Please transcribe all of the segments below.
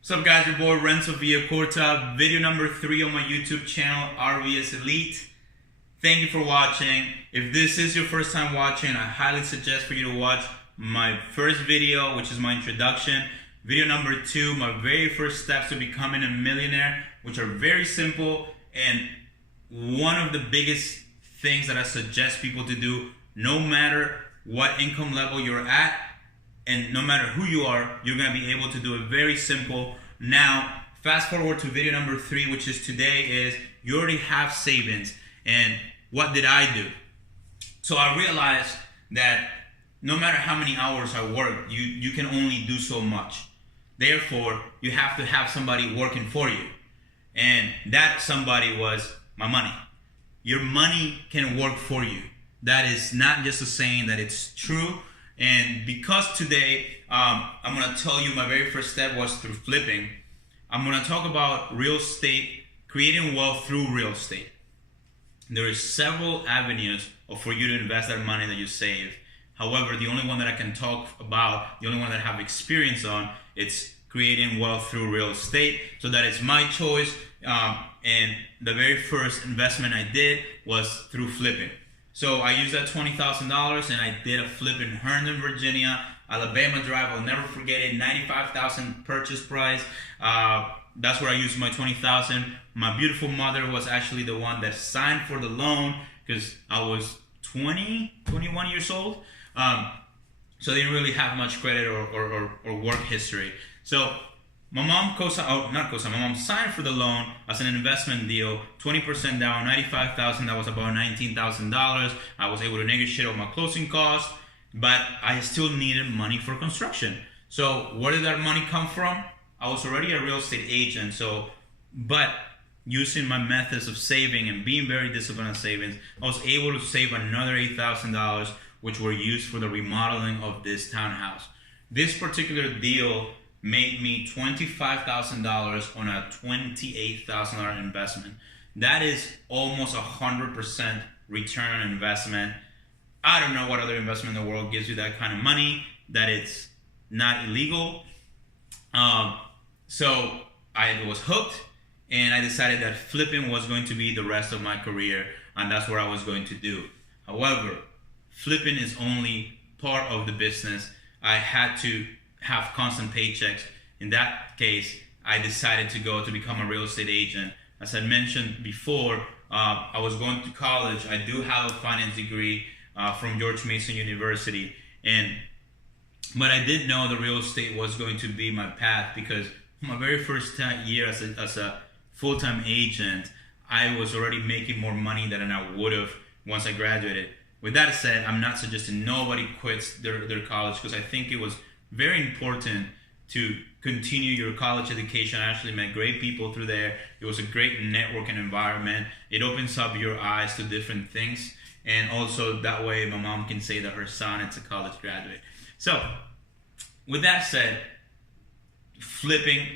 What's up, guys? Your boy Renzo Villacorta. Video number 3 on my YouTube channel, RVS Elite. Thank you for watching. If this is your first time watching, I highly suggest for you to watch my first video, which is my introduction. Video number 2, my very first steps to becoming a millionaire, which are very simple. And one of the biggest things that I suggest people to do, no matter what income level you're at, and no matter who you are, you're going to be able to do it very simple. Now, fast forward to video number 3, which is today, is you already have savings. And what did I do? So I realized that no matter how many hours I work, you can only do so much. Therefore, you have to have somebody working for you. And that somebody was my money. Your money can work for you. That is not just a saying, that it's true. And because today I'm going to tell you my very first step was through flipping, I'm going to talk about real estate, creating wealth through real estate. There are several avenues for you to invest that money that you save. However, the only one that I can talk about, the only one that I have experience on, it's creating wealth through real estate. So that is my choice. And the very first investment I did was through flipping. So I used that $20,000 and I did a flip in Herndon, Virginia, Alabama Drive. I'll never forget it. $95,000 purchase price. That's where I used my $20,000. My beautiful mother was actually the one that signed for the loan because I was 21 years old. So they didn't really have much credit or work history. So my mom my mom signed for the loan as an investment deal, 20% down, $95,000. That was about $19,000. I was able to negotiate all my closing costs, but I still needed money for construction. So where did that money come from? I was already a real estate agent, but using my methods of saving and being very disciplined on savings, I was able to save another $8,000, which were used for the remodeling of this townhouse. This particular deal made me $25,000 on a $28,000 investment. That is almost 100% return on investment. I don't know what other investment in the world gives you that kind of money, that it's not illegal. So I was hooked, and I decided that flipping was going to be the rest of my career, and that's what I was going to do. However, flipping is only part of the business. I had to have constant paychecks. In that case, I decided to go to become a real estate agent. As I mentioned before, I was going to college. I do have a finance degree from George Mason University, but I did know the real estate was going to be my path, because my very first year as a full-time agent, I was already making more money than I would have once I graduated. With that said, I'm not suggesting nobody quits their college, because I think it was very important to continue your college education. I actually met great people through there. It was a great networking environment. It opens up your eyes to different things. And also that way my mom can say that her son is a college graduate. So with that said, flipping,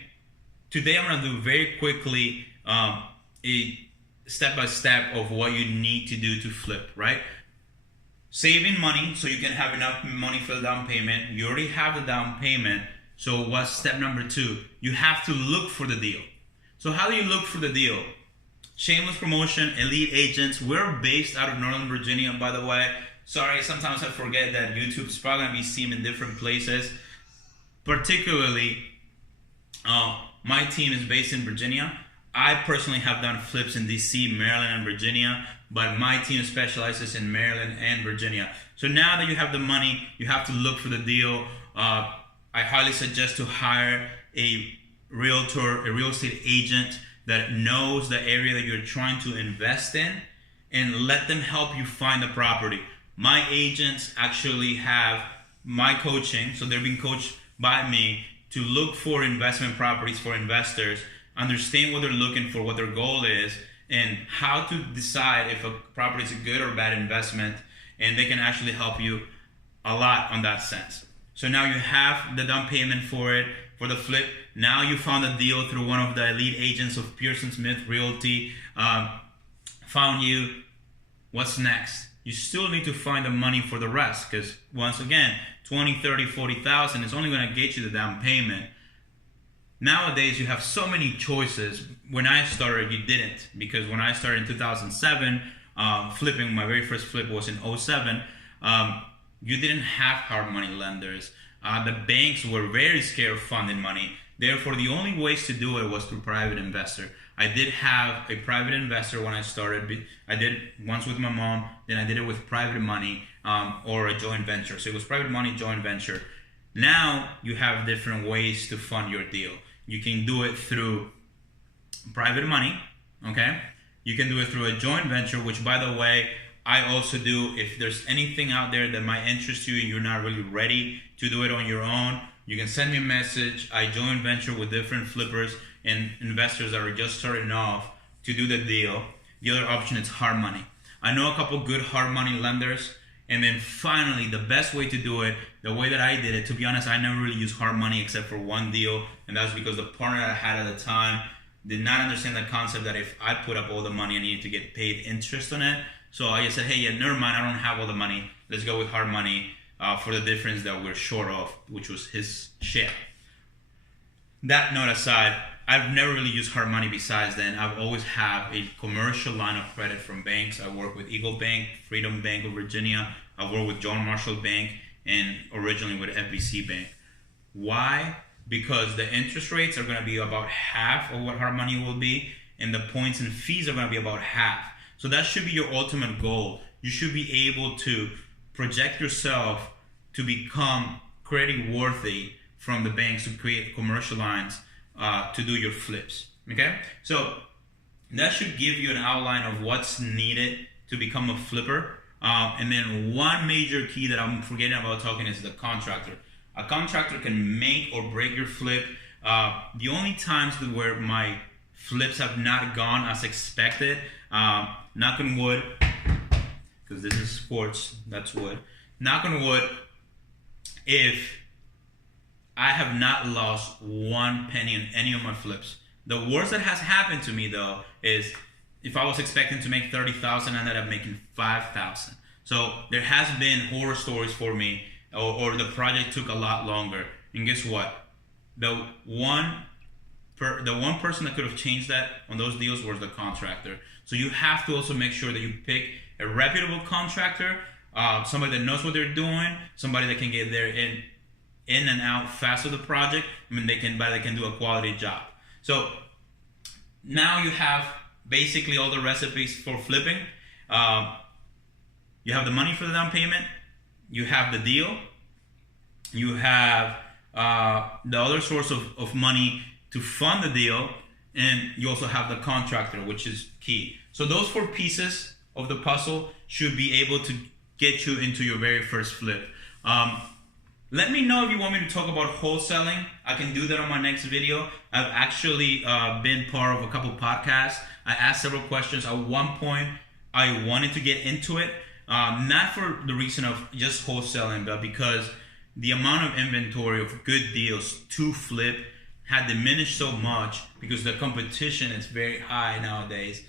today I'm going to do very quickly a step-by-step of what you need to do to flip, right? Saving money so you can have enough money for the down payment. You already have the down payment. So what's step number 2? You have to look for the deal. So how do you look for the deal? Shameless promotion, Elite Agents. We're based out of Northern Virginia, by the way. Sorry, sometimes I forget that YouTube's probably going to be seen in different places. Particularly, my team is based in Virginia. I personally have done flips in DC, Maryland, and Virginia, but my team specializes in Maryland and Virginia. So now that you have the money, you have to look for the deal. I highly suggest to hire a realtor, a real estate agent that knows the area that you're trying to invest in, and let them help you find the property. My agents actually have my coaching, so they're being coached by me to look for investment properties for investors, understand what they're looking for, what their goal is, and how to decide if a property is a good or bad investment, and they can actually help you a lot on that sense. So now you have the down payment for it, for the flip. Now you found a deal through one of the elite agents of Pearson Smith Realty, found you. What's next? You still need to find the money for the rest, because once again, 20, 30, 40,000 is only going to get you the down payment. Nowadays, you have so many choices. When I started, you didn't, because when I started in 2007, flipping, my very first flip was in '07. You didn't have hard money lenders. The banks were very scared of funding money. Therefore, the only ways to do it was through private investor. I did have a private investor when I started. I did it once with my mom, then I did it with private money or a joint venture. So it was private money, joint venture. Now you have different ways to fund your deal. You can do it through private money, okay? You can do it through a joint venture, which, by the way, I also do. If there's anything out there that might interest you and you're not really ready to do it on your own, you can send me a message. I joint venture with different flippers and investors that are just starting off to do the deal. The other option is hard money. I know a couple good hard money lenders. And then finally, the best way to do it, the way that I did it, to be honest, I never really used hard money except for one deal. And that's because the partner that I had at the time did not understand the concept that if I put up all the money, I needed to get paid interest on it. So I just said, hey, yeah, never mind, I don't have all the money. Let's go with hard money for the difference that we're short of, which was his share. That note aside, I've never really used hard money besides then. I've always had a commercial line of credit from banks. I work with Eagle Bank, Freedom Bank of Virginia. I work with John Marshall Bank and originally with FBC Bank. Why? Because the interest rates are going to be about half of what hard money will be, and the points and fees are going to be about half. So that should be your ultimate goal. You should be able to project yourself to become credit worthy from the banks to create commercial lines to do your flips. Okay? So that should give you an outline of what's needed to become a flipper. And then one major key that I'm forgetting about talking is the contractor. A contractor can make or break your flip. The only times where my flips have not gone as expected, knock on wood, because this is sports, that's wood. Knock on wood, if I have not lost one penny in any of my flips. The worst that has happened to me though is if I was expecting to make 30,000, I ended up making 5,000. So there has been horror stories for me, or the project took a lot longer. And guess what? The one person that could have changed that on those deals was the contractor. So you have to also make sure that you pick a reputable contractor, somebody that knows what they're doing, somebody that can get there in and out fast with the project. I mean, they can do a quality job. So now you have basically all the recipes for flipping. You have the money for the down payment, you have the deal, you have the other source of money to fund the deal, and you also have the contractor, which is key. So those 4 pieces of the puzzle should be able to get you into your very first flip. Let me know if you want me to talk about wholesaling. I can do that on my next video. I've actually been part of a couple podcasts. I asked several questions. At one point, I wanted to get into it, not for the reason of just wholesaling, but because the amount of inventory of good deals to flip had diminished so much because the competition is very high nowadays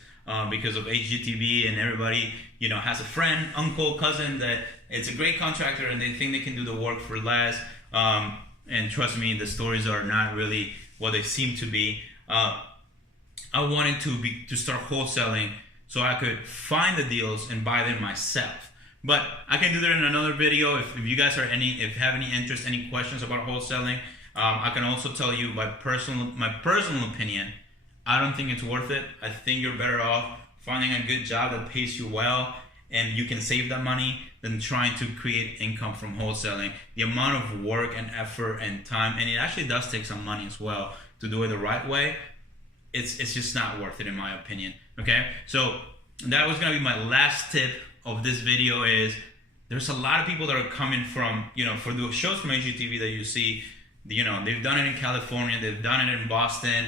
because of HGTV, and everybody has a friend, uncle, cousin that it's a great contractor and they think they can do the work for less. And trust me, the stories are not really what they seem to be. I wanted to start wholesaling so I could find the deals and buy them myself. But I can do that in another video. If you guys have any interest, any questions about wholesaling, I can also tell you my personal opinion. I don't think it's worth it. I think you're better off finding a good job that pays you well and you can save that money than trying to create income from wholesaling. The amount of work and effort and time, and it actually does take some money as well to do it the right way, it's just not worth it in my opinion. Okay, so that was gonna be my last tip of this video. Is there's a lot of people that are coming from, for the shows from HGTV that you see, they've done it in California, they've done it in Boston,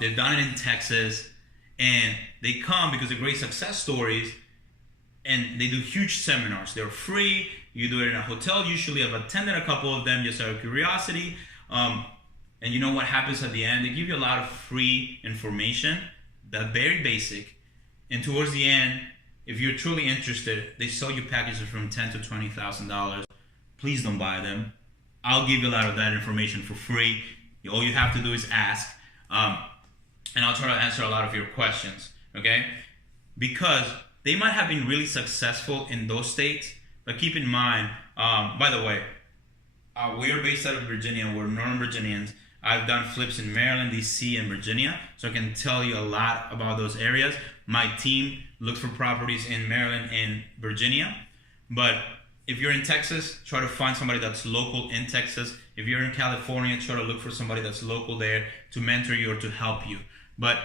they've done it in Texas, and they come because they're great success stories, and they do huge seminars. They're free. You do it in a hotel. Usually I've attended a couple of them just out of curiosity. And you know what happens at the end? They give you a lot of free information, that's very basic. And towards the end, if you're truly interested, they sell you packages from $10,000 to $20,000. Please don't buy them. I'll give you a lot of that information for free. All you have to do is ask, and I'll try to answer a lot of your questions, okay? Because they might have been really successful in those states, but keep in mind, by the way, we're based out of Virginia. We're Northern Virginians. I've done flips in Maryland, DC, and Virginia, so I can tell you a lot about those areas. My team looks for properties in Maryland and Virginia, but if you're in Texas, try to find somebody that's local in Texas. If you're in California, try to look for somebody that's local there to mentor you or to help you. But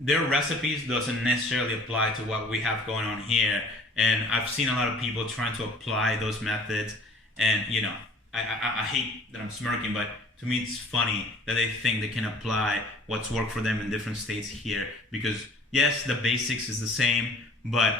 their recipes doesn't necessarily apply to what we have going on here. And I've seen a lot of people trying to apply those methods. And, you know, I hate that I'm smirking, but to me it's funny that they think they can apply what's worked for them in different states here. Because, yes, the basics is the same, but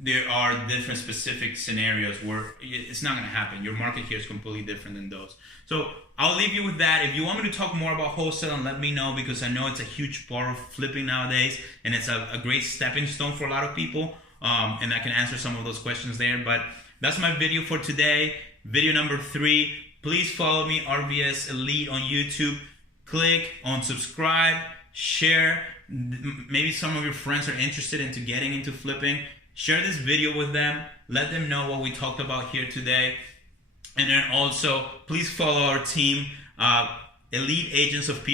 there are different specific scenarios where it's not going to happen. Your market here is completely different than those. So I'll leave you with that. If you want me to talk more about wholesaling, let me know, because I know it's a huge part of flipping nowadays, and it's a great stepping stone for a lot of people, and I can answer some of those questions there. But that's my video for today, video number 3. Please follow me, RVS Elite, on YouTube. Click on subscribe, share. Maybe some of your friends are interested into getting into flipping. Share this video with them. Let them know what we talked about here today. And then also, please follow our team, Elite Agents of PS.